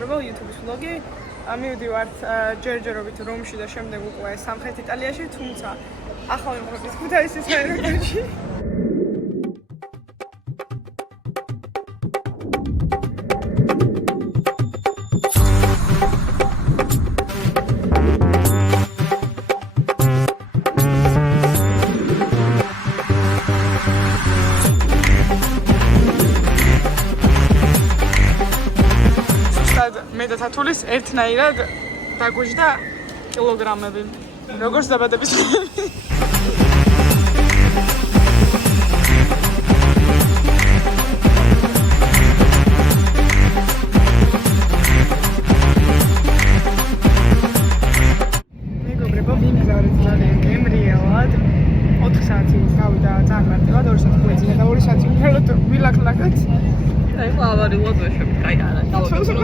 მეგობრებო, YouTube-ის vlog-ი. მივდივართ ჯერჯერობით რომში და შემდეგ უკვე სამხრეთ იტალიაში, თუმცა ახლა ვიმყოფებით ქუთაისის აეროპორტში. მე და თათულის ერთნაირად დაგვეჯდა კილოგრამები. როგორც დაბადების დღე. მეგობრებო, ვიმგზავრეთ ძალიან გემრიელად. 4 საათი გავიდა ძალიან მარტივად, 2 საათი გვეძინა და 2 საათი უბრალოდ ვილაკლაკეთ. აი ხო ავარიულად ვეშები, კაი არა, დავაგებთ.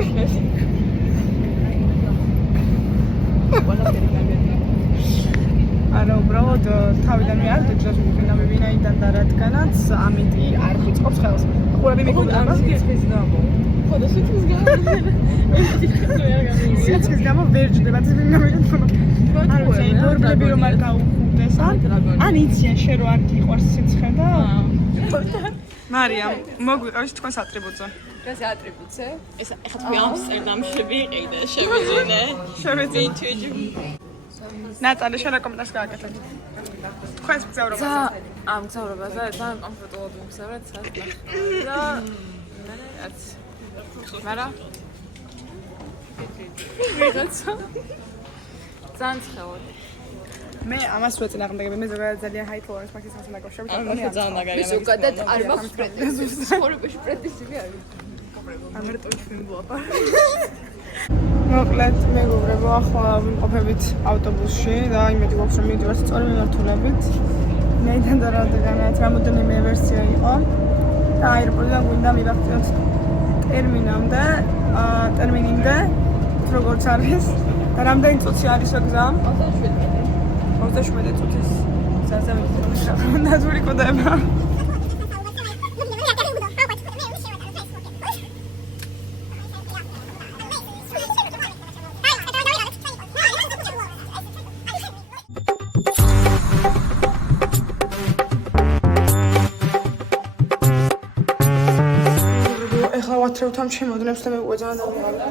არა, უბრალოდ თავიდან მე არ დეჯას ვიყინა ვინაიდან და რადგანაც ამიტი არ გვიწყობს ხელს. ყურები მეგობრებო, სიცხის გამო. ხო და სიცხის გამო. სიცხის გამო ვერ ჯდება ეს ვინაიდან. არა, ზეინორბლები რომ არ გაუხდეს, ან იციან შენ რომ არ გიყვარს სიცხე და მარიამ, მოგვიყევს თქვენს ატრიბუტზე. ეს ატრიბუტზე? ეს ახლა თქვი ამსტერდამში ვიყიდე, შევიძინე. შევიძინე. ნატალია, შენ რა კომენტარს გააკეთებ? თქვენს მგზავრობაზე. ამ მგზავრობაზე ძალიან კომფორტულად ვიმგზავრეთ საათი. და მე არც. მაგრამ ვიღაცა ძალიან ცხელად. მე ამას ვეწინააღმდეგები, მე ზოგადად ძალიან ჰაითლოვანს მაგისთან დაკავშირებით. მე ძალიან მაგარია. მე ზოგადად არ მაქვს პრეტენზიები. ცხოვრებაში პრეტენზიები არ მაქვს. ამერტოჩ ვიმბლაპარ. მოკლედ, მეგობრებო, ახლა ვიმყოფებით ავტობუსში და იმედი გვაქვს რომ მივიდივართ სწორი მიმართულებით. მეიდან და რადგანაც რამოდენიმე ვერსია იყო და აეროპორტიდან გვინდა მივახციოთ ტერმინიმდე, როგორც არის და რამდენი წუთი არის გზა? 27 წუთის გზაზე ნაზური კოდება. ეხლა ვათრევთ ამ შემოდნებს და მეუყვეძანა და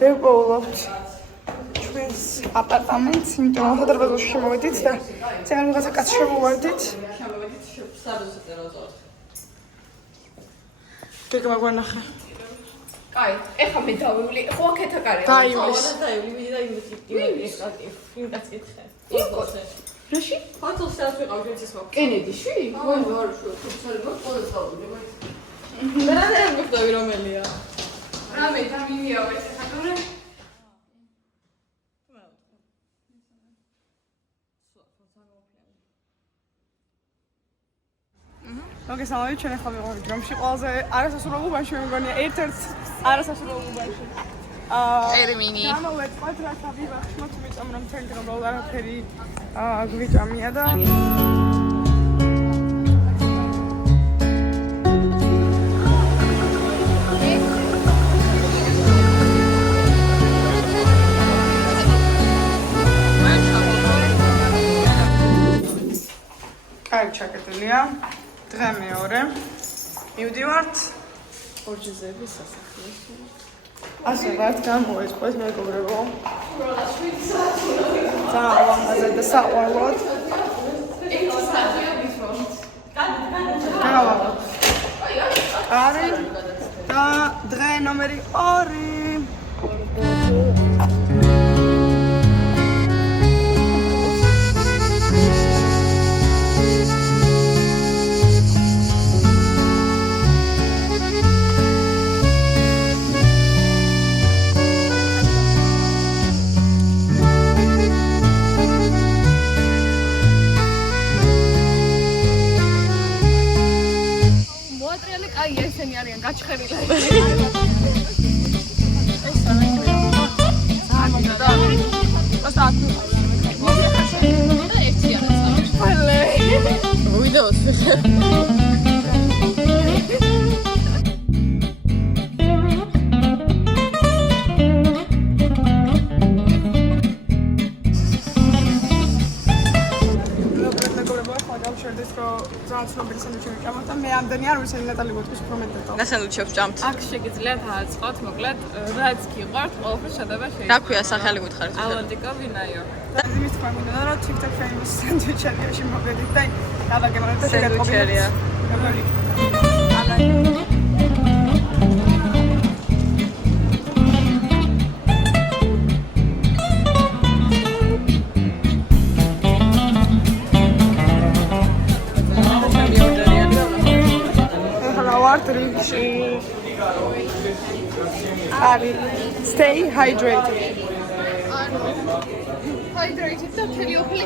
ვიპოულობთ ჩვენს აპარტამენტს, იმიტომ რომ სადარბაზოში შემოვედით და ძალიან ვიღაცა კაცი შემოვარდით. გეგმა გვანახე. კაი, ეხლა მე დავივლი. ხო აქეთ აკარია. დაივლის. დაივლი და იმ კაცი კითხე. რაში? ფათოს საათს ვიყავ ჩვენს ხო. კენედიში? ხო, არ შევხვდები, ყველა წავიდი. მე რა მივხვდები რომელია? რამე დამინია ეს ხატურე? მოგესალმებით, ჩვენ ახლა ვიყავით რომში ყველაზე არასასურველ უბანში, მე მგონია ერთ-ერთ არასასურველ უბანში. ტერმინი. გამოვეწყოთ რათა ვივახშმოთ, იმიტომ რომ მთელი დღე უბრალოდ არაფერი გვიტამია და კარგი ჩაკეტილია. დღე მეორე. მივდივართ ორჯიზების სასახლეში. ასე ვართ გამოეწყოთ მეგობრებო. ძალიან ლამაზად და საყვარლად. გავავალ. არის და დღე ნომერი 2. აი ესენი არიან გაჩხერილი. სანდვიჩი ვჭამოთ და მე ამდენი არ ვიცი ნატალი გოთქვის უფრო მეტად. და სანდვიჩი ვჭამთ. აქ შეგიძლიათ აწყოთ, მოკლედ, რაც გიყვართ, ყოველთვის შედება შეიძლება. რა ქვია სახელი გითხარით? ალონტიკო ვინაიო. და იმის თქვა მინდა რომ TikTok famous სანდვიჩერიაში მოვედით და გადაგემაროთ და სანდვიჩერია. Stay hydrated. Hydrated და მთელი ოფილი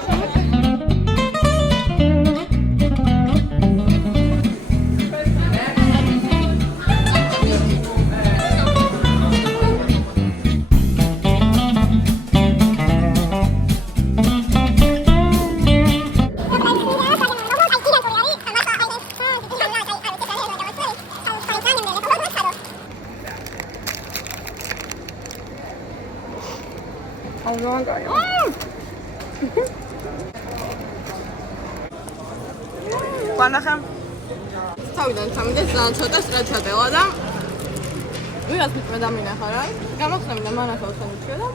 Ვანახა თავიდან თამიდან ძალიან ცოტა სწრაფ ჩადევა და ვიღაც მithme დამინახა რა. გამოხსნა მანახა სანდვიჩი და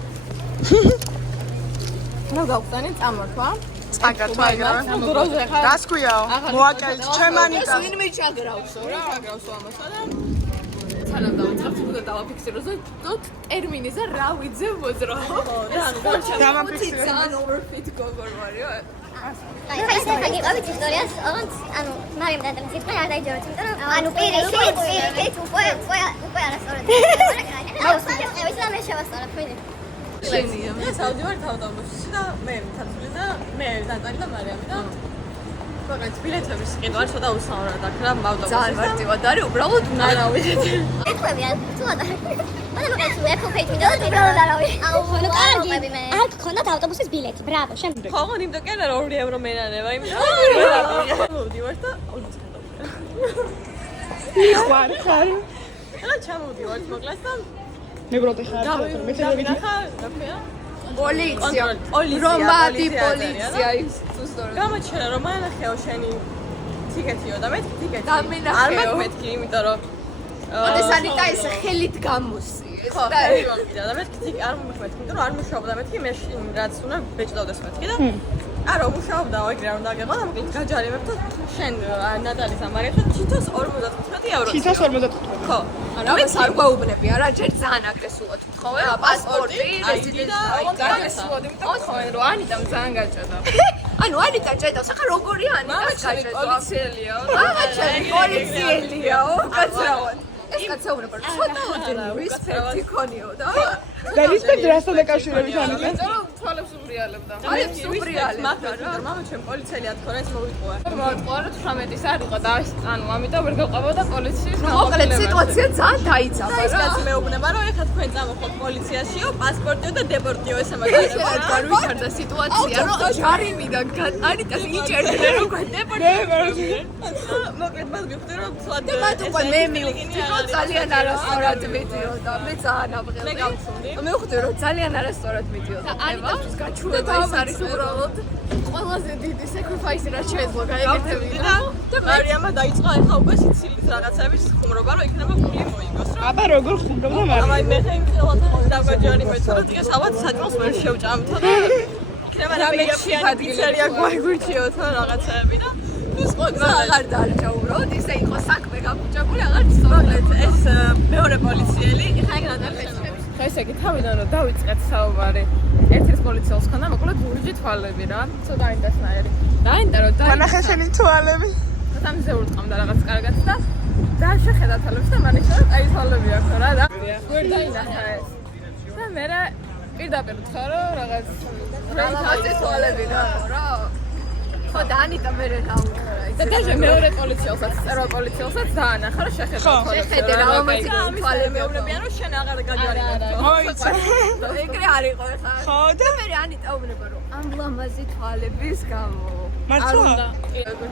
ნუ გავხსენე წამორთვა. წაგართვა ეგრე. დროზე ხარ. რას ქვიაო? მოაკეთეთ ჩემანიტა. ვინმე ჩაგრავსო რა. ჩაგრავსო ამასა და სანამ დავიწყებთ უნდა დავაფიქსიროთ ტერმინიზე რა ვიძე მოძრო. და ანუ დავაფიქსირე. ძალიან overfit გოგორ ვარიო. აი, ეს გიყავით ისტორიას, ანუ მარიამ და თვითონ არ დაიჯეროთ, იმიტომ რომ ანუ პირიქით უკვე არასწორად. აუ, ეს და მე შევასწორებ ფიდი. შენია. მე საუდივარ თავდამოში და მე თაცული და მე დაწალი და მარიამი და მაგაც ბილეთების ყიდვა ცოტა უსაურად აქ რა ავტობუსი. ძალიან მარტივად არის, უბრალოდ ნარავით. ეთქვევიან, თუ არა. მაგრამ მაგას ეკოფეით მინდა და უბრალოდ არავის. აუ, ნუ კარგი. აქ გქონდათ ავტობუსის ბილეთი. ბრავო, შემდეგ. ხო, იმდო კი არა 2 ევრო მენანება, იმიტომ რომ მოვდივარ და ოლის გადავიდა. ვარ ხარ. რა ჩამოვდივარ მოკლედ და მეგროთი ხარ. მე შევიდე. პოლიცია. რომადი პოლიცია ის თუსდორ. გამოჩერა რომ ანახეო შენი ტიკეტიო და მე ტიკეტი. არ მეთქი, იმიტომ რომ ეს ანიტა ეს ხელით გამოსი. ხო, და მე ტიკეტი არ მომხმეთ, იმიტომ რომ არ მუშაობდა მეთქი, მე რაც უნდა ბეჭდავდეს მეთქი და არა, მუშაობდა ეგრე არ უნდა გეყო და მოკლედ გაჯარიმებ და შენ ნატალის ამარიხე თითოს 55 ევრო. თითოს 55. ხო. არა, მე არ გვაუბნები, არა, ჯერ ძალიან აგრესულად ვთხოვე, პასპორტი, რეზიდენცია, აგრესულად, იმიტომ ხომ რომ ანიტამ ძალიან გაჭედა. ანუ ანიტა ჭედავს, ახლა როგორი ანიტას გაჭედავს? პოლიციელიაო. აგაჩა პოლიციელიაო, კაცრავად. ეს კაცო უნდა ცოტა რესპექტი ქონიო და და რესპექტ რასთან დაკავშირებით ანიტა? იმიტომ რომ თვალებს უბრიალებდა. არის უბრიალებ. მაგრამ მამა ჩემ პოლიციელია თქო რა ეს მოვიტყუა. მოვატყუა რომ 18-ის არ იყო და ანუ ამიტომ ვერ გავყავდა პოლიციის მოკლედ სიტუაცია ძალიან დაიცავა და ის რა. კაცი მეუბნება რომ ეხლა თქვენ წამოხოთ პოლიციაშიო, პასპორტიო და დებორტიო ეს ამას. არ ვიცარდა სიტუაცია, რომ ჯარიმიდან ანიტას იჭერდნენ როგორ დებორტიო. მოკლედ მას მივხვდი რომ ცოტა და მათ უკვე მე მივხვდი რომ ძალიან არასწორად მიდიოდა. მე ძალიან ამღები. მე ვხვდი რომ ძალიან არასწორად მიდიოდა. ანიტასთვის გაჩუება ეს არის უბრალოდ ყველაზე დიდი sacrifice რაც შეეძლო გაეკეთებინა. და მარიამა დაიწყო ეხლა უკვე სიცილით რაღაცების ხუმრობა რომ იქნება გული მოიგოს რა. აბა როგორ ხუმრობდა მარიამ? აი მე ხელად დავგაჯარიმე რომ დღეს ალბათ საჭმელს ვერ შევჭამთო და იქნება რა მეჩიანი პიცერია გვაგვირჩიოთო რაღაცები და ის ყველა აღარ დარჩა უბრალოდ ისე იყო საქმე გაგუჭებული აღარ სწორად ეს მეორე პოლიციელი ეხლა ეგ ნატალია ხო ესე იგი თავიდან რომ დავიწყეთ საუბარი ერთ-ერთ პოლიციელს ხონდა მოკლედ ლურჯი თვალები რა ცოტა ინდასნაირი დაინდა რომ ვანახე შენი თვალები. სამზე ურწყამდა რაღაც კარგად და შეხედა თვალებს და მანიქა აი თვალები აქვს რა და ვერ დაინახა ეს და მე პირდაპირ ვთქვა რომ რაღაც რაღაცის თვალები გაყო რა ხო და ანიტა მე გაუხრა და დაჟე მეორე პოლიციელსაც წერვა პოლიციელსაც დაანახა რომ შეხედა თვალებს შეხედე რა ამაზე თვალები მეუბნებიან რომ შენ აღარ გაჯარიმებ მოიცა. ეგრე არ იყო ხა ხო და მე ანიტა უბრალოდ რომ ამ ლამაზი თვალების გამო მართლა?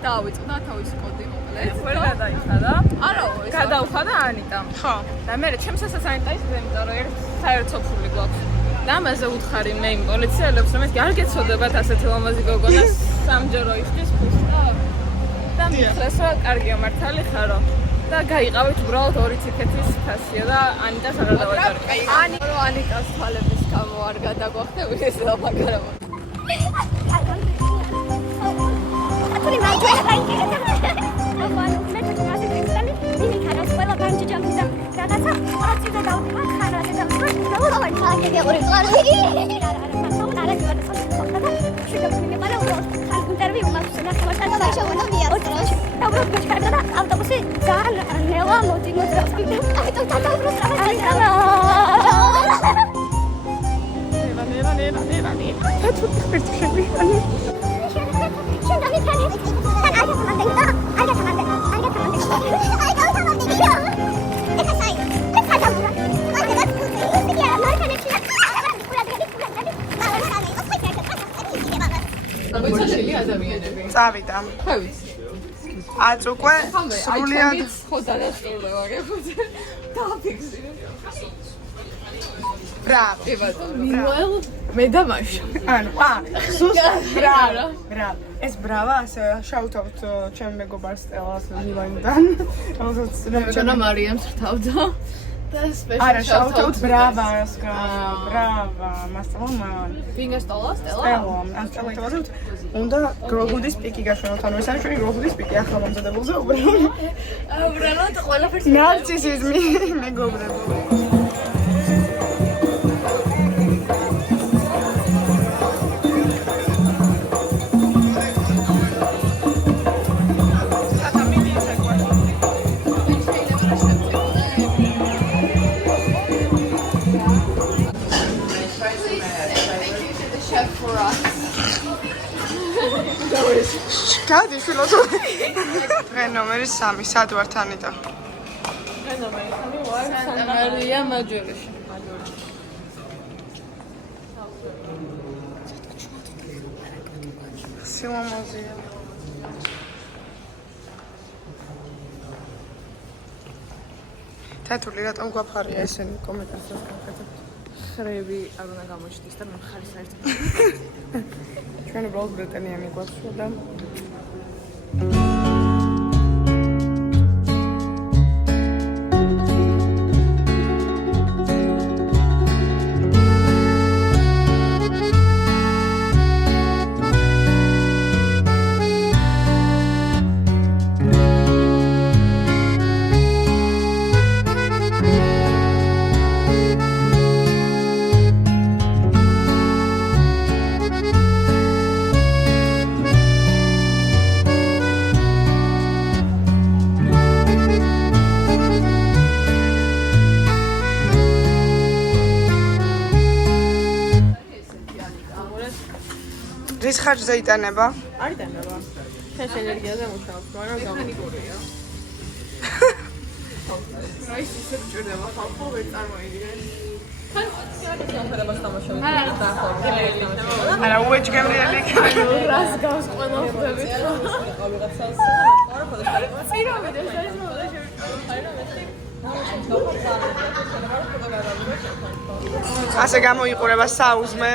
დავიწყდა თავის კოდი მოკლედ ვერ გადაიხადა არა გადავხადა ანიტამ ხო. და მე ჩემს სასანიტა ის იმიტომ რომ ერთ საერთო ფული გვაქვს და ამაზე უთხარი მე იმ პოლიციელებს რომ ეს არ გეცოდებათ ასეთი ლამაზი გოგონა სამჯერო იხდის ფულს და მიხდეს რომ კარგი მართალი ხარო და გაიყავით უბრალოდ 2 ციკეთის ფასია და ანიტას აღარ დავაჭარეთ. ანიტას თვალების გამო არ გადაგვახდები ეს ლაპარაკობა. ათული მაიჯველა გაიგეთ. ანუ მე თვითონ ისწავლე, მინი ხარას ყველა ბანჯი ჯამპი და რაღაცა აცი და დავდიმა ხარაზე და მოვავალ ხალხი ორი წვარი. არა შეგა მიმეყარა უბრალოდ ინტერვიუ მაქვს ნახევარს და შეუნა მიარწმუნე. და უბრალოდ გაჩქარდა და ავტობუსი ძალიან ნელა მოდიმოს გავსკიდე. ამიტომ დაუბრუნდა წავიდა. აწ უკვე სრულიად ხო დადასტურდა ვაგებ. დააფიქსირე. ბრavo. Meanwhile, მე და მაშა. ანუ ზუსტად ბრavo. ეს ბრავა ასე შაუტავთ ჩემ მეგობარ სტელას მილანიდან. რომელსაც მარიამს რთავდა. და სპეციალ არა შაუტავთ ბრավას ბრავა მასწავლმა ვინგა სტელა ან შევთავაზებთ უნდა გროგუდის პიკი გაშვენოთ ანუ ეს არის ჩვენი გროგუდის პიკი ახლა მომზადებულზე უბრალოდ ყველაფერს ნარცისიზმი მეგობრებო გადი ფილოსოფი. დღე ნომერი 3, სად ვართ ანიტა? დღე ნომერი 3 ვარ სანტა მარია მაჯორიში. სილამაზეა. თეთრული რატომ გვაფარია ესენი კომენტარებს გავაკეთებთ? ხრები არ უნდა გამოჩნდეს და მე მხარი საერთოდ ჩვენ უბრალოდ ბრიტანიანი გვაქვს და რის ხარჯზე იტანება? არ იტანება. შენს ენერგიაზე მუშაობს, მაგრამ გამიქორია. ის ისე ჭირდება ხალხო ვერ წარმოიდგენ. არა უეჭ გემრიელი რას გავს ყველა ხვდებით. პირამიდეს არის მოდა ასე გამოიყურება საუზმე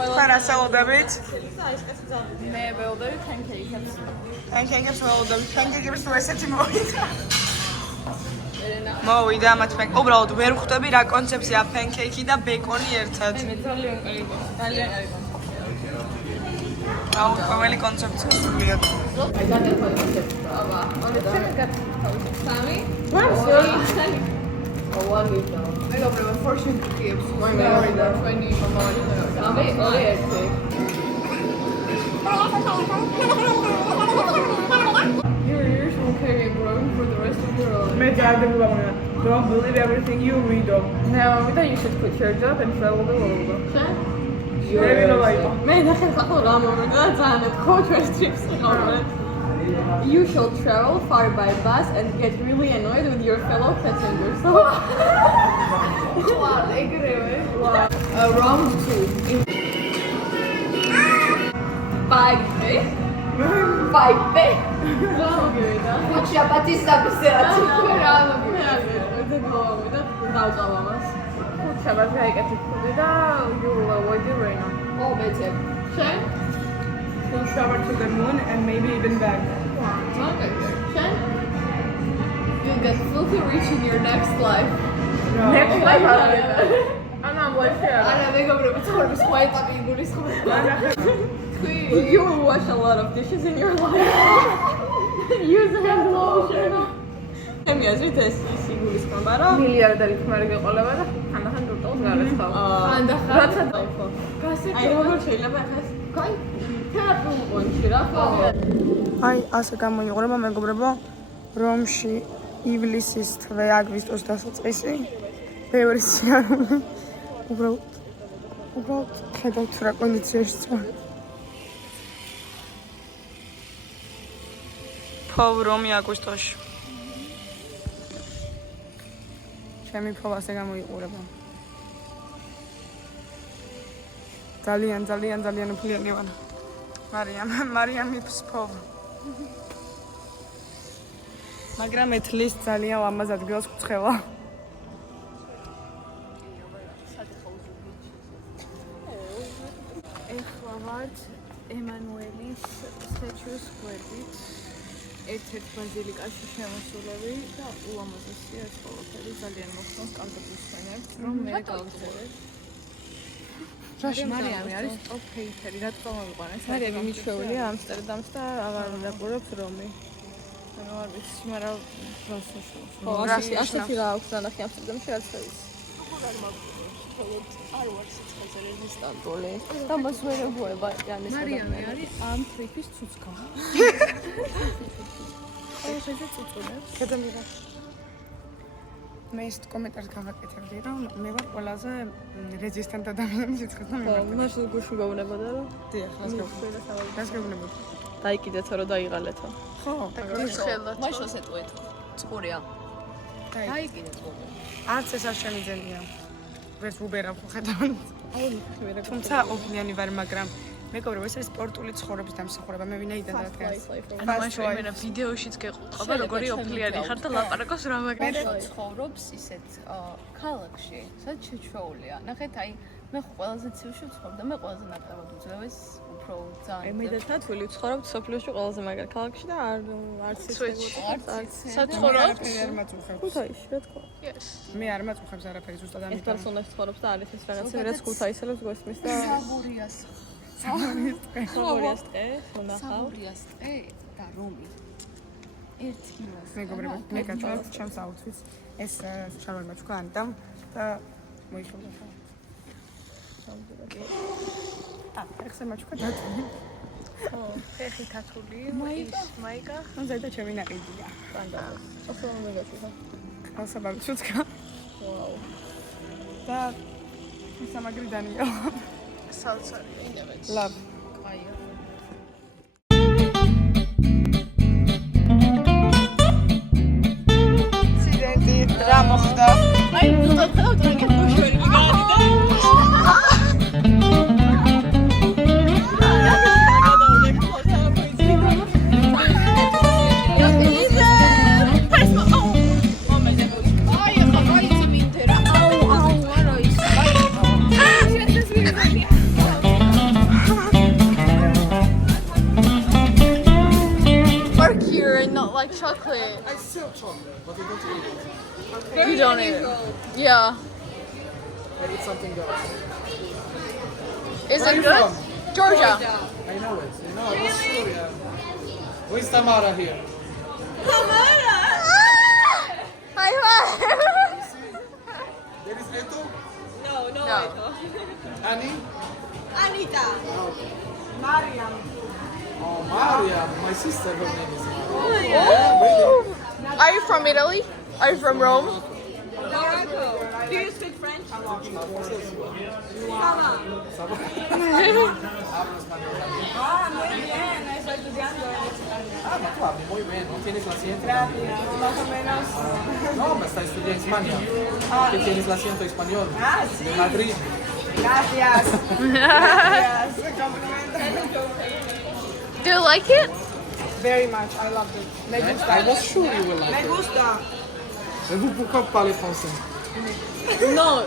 ხარ ასაოდებით მე ველოდები pancakes-ებს. pancakes ველოდებით pancakes თუ ესეთი მოვიდა მოვიდა მათ უბრალოდ ვერ ხვდები რა კონცეფცია pancake-ი და ბეკონი ერთად მე ძალიან კარგი ძალიან კარგი აუ ყოველი კონცეფცია სრულიად მეგობრებო fortune cookies მოვიდა 20 მომავალი You're usually carrying growing for the rest of your life. მე ძარდება don't believe everything you read of Now, you should quit your job and travel the world. მე ნახე ხალხო რა მომენტია ძალიან coach trips იყავენ. You shall travel far by bus and get really annoyed with your fellow passengers. Wow, ეგრევე. Round 2. 5. რა მოგივიდა? შაბათის საბისერაცი. რა მოგივიდა? მე გავავიდა დავწავა მას. შაბათს გაიკეთე ხუდი და you will avoid the rain. ო ბეჭე. შენ? We'll travel to the moon and maybe even back. You'll get filthy rich in your next life. Next life, I'm არა მეგობრებო, ცხოვრების სხვა ეტაპი იგულისხმება. You will wash a lot of dishes in your life. Use hand lotion. Ემი აზრით ეს ის იგულისხმება რა? მილიარდერი ქმარი გეყოლება და ხანდახან რუტოს გარეცხავ. ხანდახან. რაცა დაიფო. აი როგორ შეიძლება ახლა? კაი. თეატრულ კონში რა ხო? აი, ასე გამოიყურება მეგობრებო, რომში ივლისის თვე, აგვისტოს დასაწყისი. ბევრი სიარული. უბრალოდ ხედავთ რა კონდიციაში წავ. ფოვ რომი აგვისტოში. ჩემი ფოვ ასე გამოიყურება. ძალიან უფლიანი ვარ. მარიამ იფს ფოვ. მაგრამ ეთლის ძალიან ლამაზ ადგილას გვცხელა. ეხლა ვართ ემანუელის სტატუის გვერდით. ერთ-ერთ ბაზილიკაში შემოსულები და ულამაზესია ეს ყველაფერი, ძალიან მოხსნას კარგად ვისვენებთ, რომ მე გავწერეთ. რაში მარიამი არის ტოპ ჰეიტერი, რატომ მოვიყვანეს? მარიამი მიჩვეულია ამსტერდამს და აღარ ვიყურებს რომი. ანუ არ ვიცი, მაგრამ პროცესს. ხო, ასეთი რა აქვს ნახე ამსტერდამში რაც არის. არ ვარ სიცხეზე რეზისტანტული. და მას ვერ ეგუება იანეს. მარიამი არის ამ ტრიპის ცუცქა. ხეზე წუწუნებს. გადამიღე. მე ეს კომენტარს გავაკეთებდი, რომ მე ვარ ყველაზე რეზისტენტ ადამიანი სიცხეზე მიმართ. მაშინ გუშინ გავნებოდა რომ დიახ, გას გეუბნებოდი. დაიკიდეთო რომ დაიღალეთო. ხო, მაშინ ეტყვით. წყურია. დაიგინე წყური. არც ეს არ შემიძლია. ვერც უბერავ ხედავთ. თუმცა ოფლიანი ვარ, მაგრამ მეგობრებო, ეს არის სპორტული ცხოვრების დამსახურება. მე ვინაიდან და დგას. მაშინ მე ვიდეოშიც გეყურება, როგორი ოფლიანი ხარ და ლაპარაკობს რა მაგარი. მე ცხოვრობს ისეთ ქალაქში, სადაც შეჩვეულია. ნახეთ, აი, მე ხო ყველაზე ცივში ვცხოვრობ და მე ყველაზე ნაკლებად უძლევეს უფრო ძალიან. მე და თათვილი ვცხოვრობთ სოფლიოში ყველაზე მაგარ ქალაქში და არც საცხოვრობთ? არ მაწუხებს. ქუთაისში რა თქმა უნდა. მე არ მაწუხებს არაფერი, ზუსტად ეს ამიტომ. პერსონაჟი ცხოვრობს და არის ეს რაღაცა, რაც ქუთაისელებს გოსმის და საბურიას ხორიას ტყე, უნახავ. საბურიას ტყე და რომი. ერთ კილოს. მეგობრებო, მე გაჩვენებ ჩემს აუთფიტს. ეს შალვა თქვა ანტამ და მოიხსნა. ეხლა მაჩქა დათული. ფეხი თათული, მაიკა. ან ზედა ჩემი ნაყიდია. სანდალს. όσο მეგაჩვენა. ხალსაბარ ჩუცკა. ვაუ. და სამაგრი დანია. სალცარი, ინდევეც. ლაბ. აია. ინციდენტი რა მოხდა? აი, ზუსტად ხავთ რა გეუბნები like chocolate. I sell chocolate, but I don't eat it. You don't eat it. Yeah. I eat something else. Is Where it are you good? from? Georgia. I know it. You know, it's true, yeah. Who is Tamara here? High five. There is Eto? No. Annie? Anita. Mariam. Oh, Maria. My sister, her name is Maria. Oh, yeah. Are you from Italy? Are you from Rome? Morocco. Do you speak French? Ah, ma tu habli muy bien, ¿no tienes el acento? Más o menos. No, me está estudiando en España. Que tienes el acento español. Ah, sí. De Madrid. Gracias. Gracias. Complimento. Do you like it? Very much. I loved it. Me gusta. I was sure you will like Me it. gusta. Et vous, pourquoi vous parlez français? No.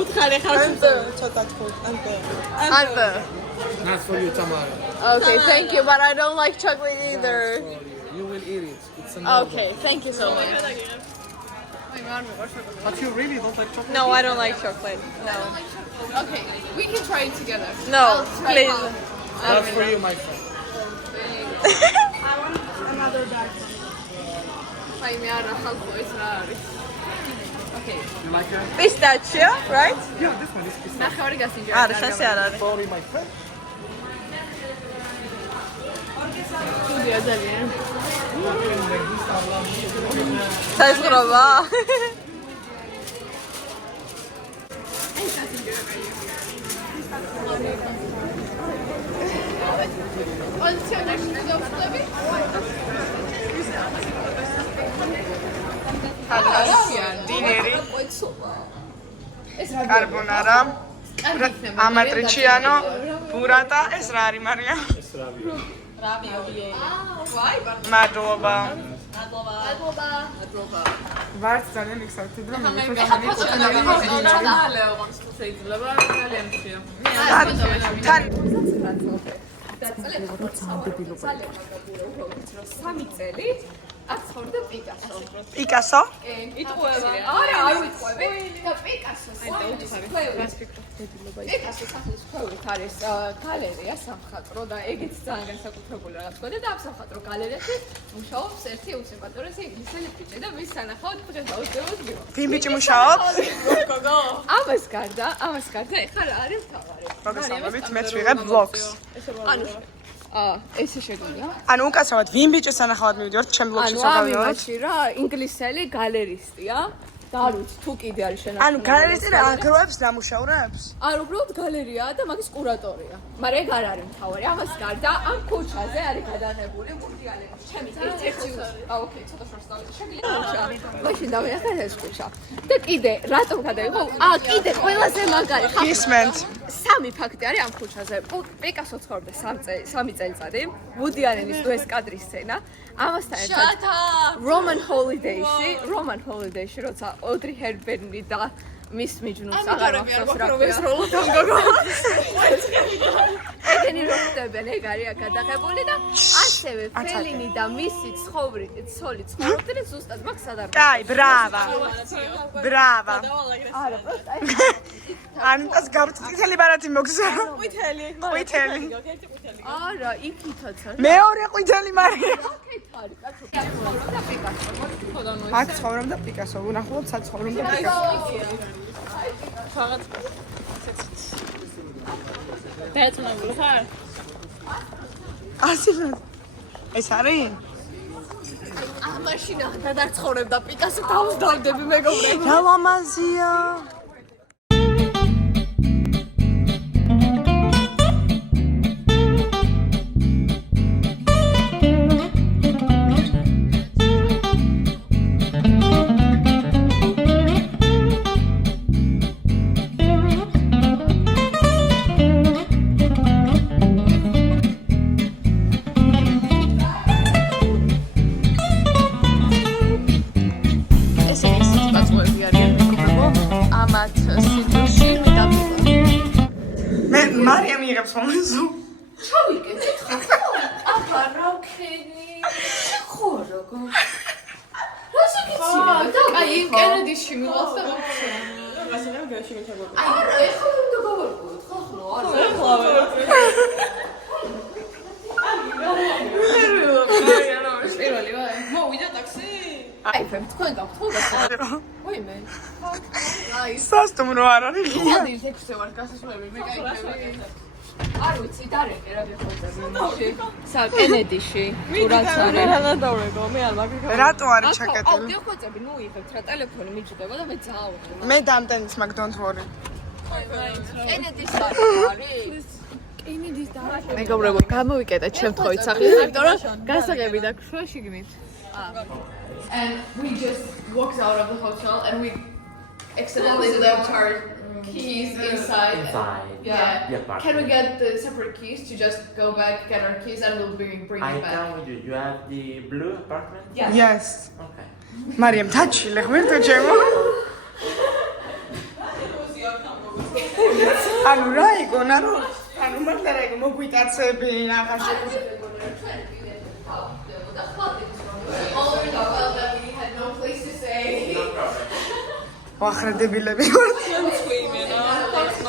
Utkale Un peu. ცოტა თქვი. Un peu. Un peu. Not for you, Tamara. Okay, thank you, but I don't like chocolate either. You will eat it. It's a no. Okay, thank you so much. But you really don't like chocolate? No, I don't like chocolate. No. Okay, we can try it together. No, please. That's for you, my friend. Fai mi ara ხალხო ეს რა არის? Okay. You like it? Pistachio, right? Yeah, this one is pistachio. ნახევარი გასინჯა. არა, შანსი არ არის. Sorry, my friend. სულია ძალიან. საისხრობა. კონდიციონერში დავხდები? დინერი, ეს რა კარბონარა, ამატრიჩიანო, ბურატა, ეს რა არის მარია? მადლობა. ვართ ძალიან excited რომ თან სამი წელი აქ ცხოვრობდა პიკასო. პიკასო? იტყუება. არა, არ ვიტყვები. და პიკასოს პიკასოს სახლის ქვევით არის გალერეა სამხატვრო და ეგეც ძალიან განსაკუთრებული რაღაც გქონდა და ამ სამხატვრო გალერეაში მუშაობს ერთი უსიამოვნესი ინგლისელი ბიჭი და მის სანახავად დღეს დავუძლებოთ გიო. ვინ ბიჭი მუშაობს? ამას გარდა ეხლა რა არის მთავარი? მოგესალმებით, მეც ვიღებ vlogs. ანუ ესე შეგვიძლია? ანუ უკაცრავად ვინ ბიჭის სანახავად მივიდიოთ ჩემ vlogში ანუ საგავიოთ? ამაში რა ინგლისელი გალერისტია და არ ვიცი თუ კიდე არის შენახული. ანუ გალერისტი რა აგროვებს დამუშავრებს? არ უბრალოდ გალერეაა და მაგის კურატორია. მაგრამ ეგ არ არის მთავარი. ამას გარდა ამ ქუჩაზე არის გადაღებული მუდი ალენის. ჩემი ერთ-ერთი ოკეი, ცოტა შორს დავიწყე. შეგვიძლია. მაშინ დავიახეთ ეს ქუჩა. და კიდე რატომ გადაიღო? კიდე ყველაზე მაგარი ხა. ისმენთ. სამი ფაქტი არის ამ ქუჩაზე. პიკასო ცხოვრობდა 3 წელიწადი. მუდი ალენის ეს კადრის სცენა. ამასთან ერთად Roman Holiday-ში, როცა Audrey Hepburn-ი და მის მიჯნურს აღარ მახსოვს რა ქვია. ეგენი რო ხდებიან, ეგ არის გადაღებული და ასევე ფელინი და მისი ცოლი ცხოვრობდნენ ზუსტად მაგ სადარბაზში. კაი, ბრავა. ბრავა. არა, პროსტა ანუ ეს გავრცელი ბარათი მოგზა. ყვითელი. არა, იქითაც არის. მეორე ყვითელი მარია. აქეთ არის, კაცო. და პიკასო. აქ ცხოვრობდა პიკასო, უნახულობ სად ცხოვრობდა პიკასო. დაწნებული ხარ? ასე ეს არის? მაშინ აღარ ცხოვრობდა პიკასო დავსდავდები მეგობრები. რა ლამაზია. მარია მიიღებს მომზუ. ჩავიკეთეთ ხო? აბა რა ვქენი? ხო როგორ? რასო გიცინე? და აი იმ კენედისში მივას და მოხსნა. გასაგები გაში მეთაგობ. აი ეხლა უნდა გავარკვევთ ხო ხო? არა. პირველი ვარ. მოვიდა ტაქსი? აი თქვენ გაქვთ ხო გასაგები? ვაიმე. აი სასტუმრო არ არის. ხალხი ექვსე ვარ გასასვლელი მე კაი. არ ვიცი დარეკე რა გეხოცები. სა კენედიში. თურაც არის. გადადავრეკო, მე არ მაგ რატო არის ჩაკეტილი? აუ გეხოცები, ნუ იღებთ რა ტელეფონი მიჭდება და მე ძალავ. მე დამტენის მაგ don't worry. კენედის არის? კენედის და მეგობრებო, გამოვიკეტეთ შემთხვევით სახლის, იმიტომ რომ გასაღები და ქშვა შიგნით. And we just walked out of the hotel and we accidentally left our keys inside. Yeah. Can we get the separate keys to just go back, get our keys, and we'll bring it I back? tell you, you have the blue apartment? Yes. Yes. Okay. მარიამ დაჩილე ღვინო ჩემო. ანუ რა იგონა რომ ანუ მართლა რა მოგვიტაცები აღაში. ვახრდებილები ვართ.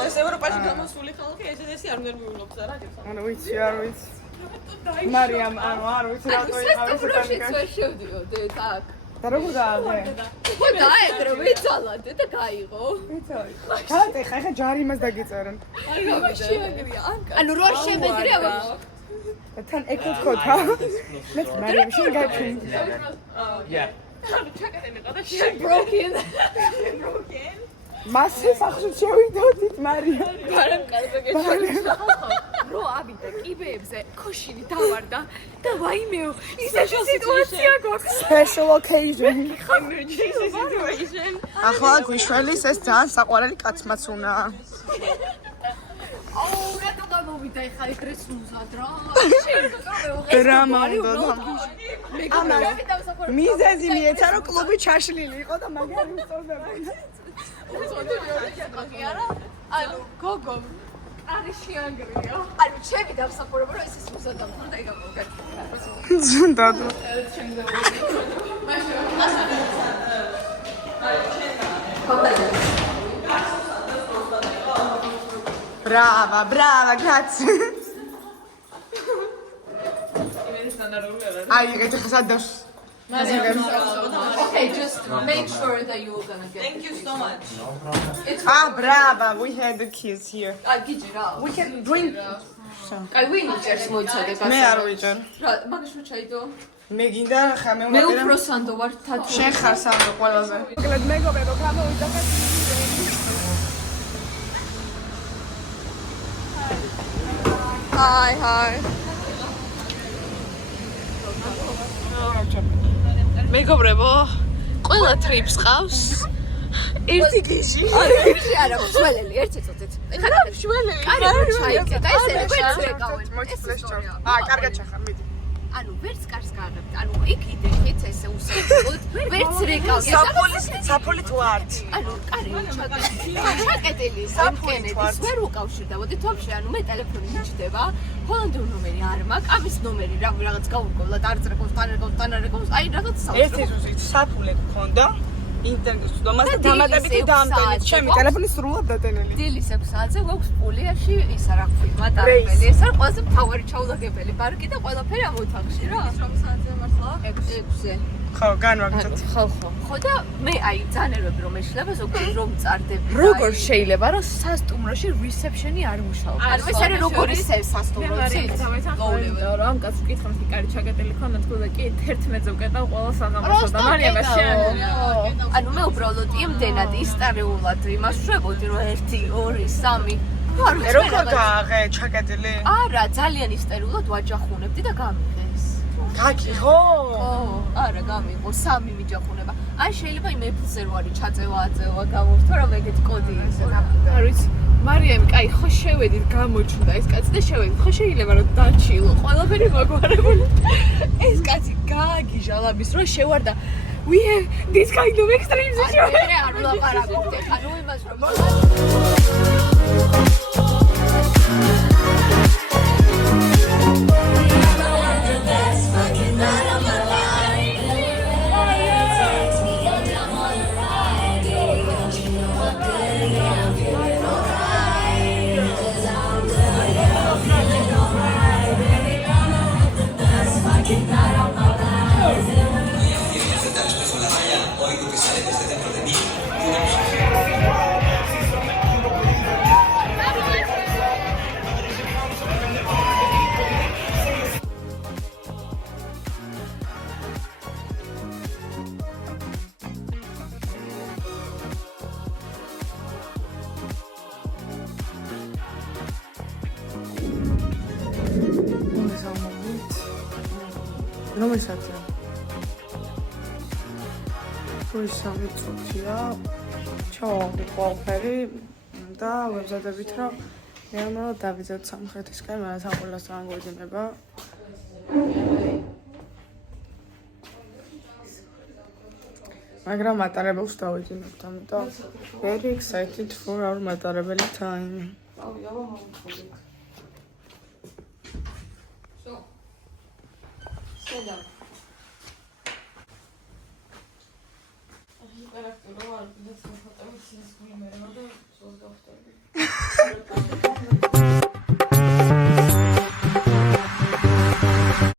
ეს ევროპაში გამოსული ხალხი ესეთი არ უნდა მიულობს რა გეცა. ანუ ვიცი არ ვიცი. მარიამ ანუ არ ვიცი რატო იყავი სექტორშიც ვერ შევდიოდე აქ. და როგორ გააღე? ხო დაედრო ვიცალადე და გაიღო. ვიცოდი. გაატეხა ხა ჯარიმას დაგიწერენ. ანუ რო არ შემეძრია თან ეკუთქოთა. მე მარიამ შენ გაჩვენ. Yeah. broken. მასე სახლში შევიდოდით მარიამ. გარემ კარზე გეჩვენა. რო ავიდა კიბეებზე ქოშინი დავარდა და ვაიმეო ისეთი სიტუაცია გვაქვს. Special occasion. emergency situation. ახლა გვიშველის ეს ძალიან საყვარელი კაცმაც უნდა. აუ რატო გამოვიდა ხა ეგრეს უმზად რა. დრამა უნდა. მიზეზი მიეცა რომ კლუბი ჩაშლილი იყო და მაგარი უწოდებოდა. ანუ გოგო არის შეანგრია. ანუ ჩემი დამსახურება რომ ეს უმზად დამხდა და გამოვგაჩვენა. ზუნდად. Brava, grazie. Ai, che ti fa addosso. Okay, just make sure that you're gonna get. Thank you so much. Ah, brava, we had the kids here. აი გიჯი რა. We can drink. აი ვინ იჭერს მოიცადე გასა. მე არ ვიჭერ. რა, მაგას რო ჩაიდო? მე გინდა ხა მე მე უფრო სანდო ვარ თათო. შენ ხარ სანდო ყველაზე. მოკლედ მეგობრებო, გამოვიდა და Hi. მეგობრებო, ყველა ტრიპს ყავს ერთი გიჟი. არა, შველელი, ერთი წუთით. ეხლა შველელი. კარი ჩაიგე და ესე ვერც რეკავენ. კარგად ჩახარ, მიდი. ანუ ვერც კარს გააღებთ. ანუ იქ იდექით ესე უსაუბროთ. ვერც რეკავს. საფულით ვართ. ანუ კარი ჩაკეტილი სამკენედის ვერ უკავშირდებოდი თოფში. ანუ მე ტელეფონი მიჭდება. ჰოლანდურ ნომერი არ მაქვს. ამის ნომერი რაღაც გაურკვევლად არ წერყავს, თან არ ეკავს. აი რაღაც საუბრობ. ერთი ზუსტი საფულე გქონდა. ინტერნეტს ვდომას და დამატებითი დამტენით. ჩემი ტელეფონი სრულად დატენილი. დილის 6 საათზე გვაქვს პულიაში ისა რა ქვია, მატარებელი. ეს არის ყველაზე მთავარი ჩაუდაგებელი ბარკი და ყველაფერი ამ ოთახში რა. 9 საათზე მართლა? 6-ზე. ხო, განვაგრძოთ. ხო და მე აი ძანერები რომ ეშლება ზოგადად რომ წარდები. როგორ შეიძლება რომ სასტუმროში reception-ი არ მუშაობს? ანუ ეს არის როგორი სასტუმრო ცით? რომ ამ კაცს ვკითხავთ კი კარი ჩაგეტილი ხონდა თქო და კი 11-ზე უკეტავ ყველა საღამოსო და მარიამა შენ. ანუ მე უბრალოდ იმდენად ისტორიულად იმას შვებოდი რომ 1 2 3 არ ვიცი როგორ გააღე ჩაკეტილი? არა ძალიან ისტორიულად ვაჯახუნებდი და გამიღეს. გაგიღო? ხო, არა გამიღო 3 მიჯახუნება. ან შეიძლება იმ Apple-ზე რო არის ჩაწევა გამოვთო რომ ეგეთი კოდი ისე ნახდა. არ ვიცი მარიამი, კაი, ხო შევედით, გამოჩნდა ეს კაცი და შევედით. ხო შეიძლება რომ დაჩილო, ყველაფერი მოგვარებული. ეს კაცი გააგიჟა ლაბის რო შევარდა. We have this kind of extreme situation. მე არ ვლაპარაკობდი, ანუ იმას რომ რომელსაც ის სამი წუთია ჩავავდით ყველაფერი და ვებზადებით რომ ნორმალურად დავიძოთ სამხრეთისკენ, მაგრამ სამყურას თან გვეძინება. მაგრამ მატარებელს დავიძინებთ, ამიტომ very excited for our მატარებელი time. Hiperaktiivne, ma arvan, et see on fotograafia, siis kui me oleme, siis on see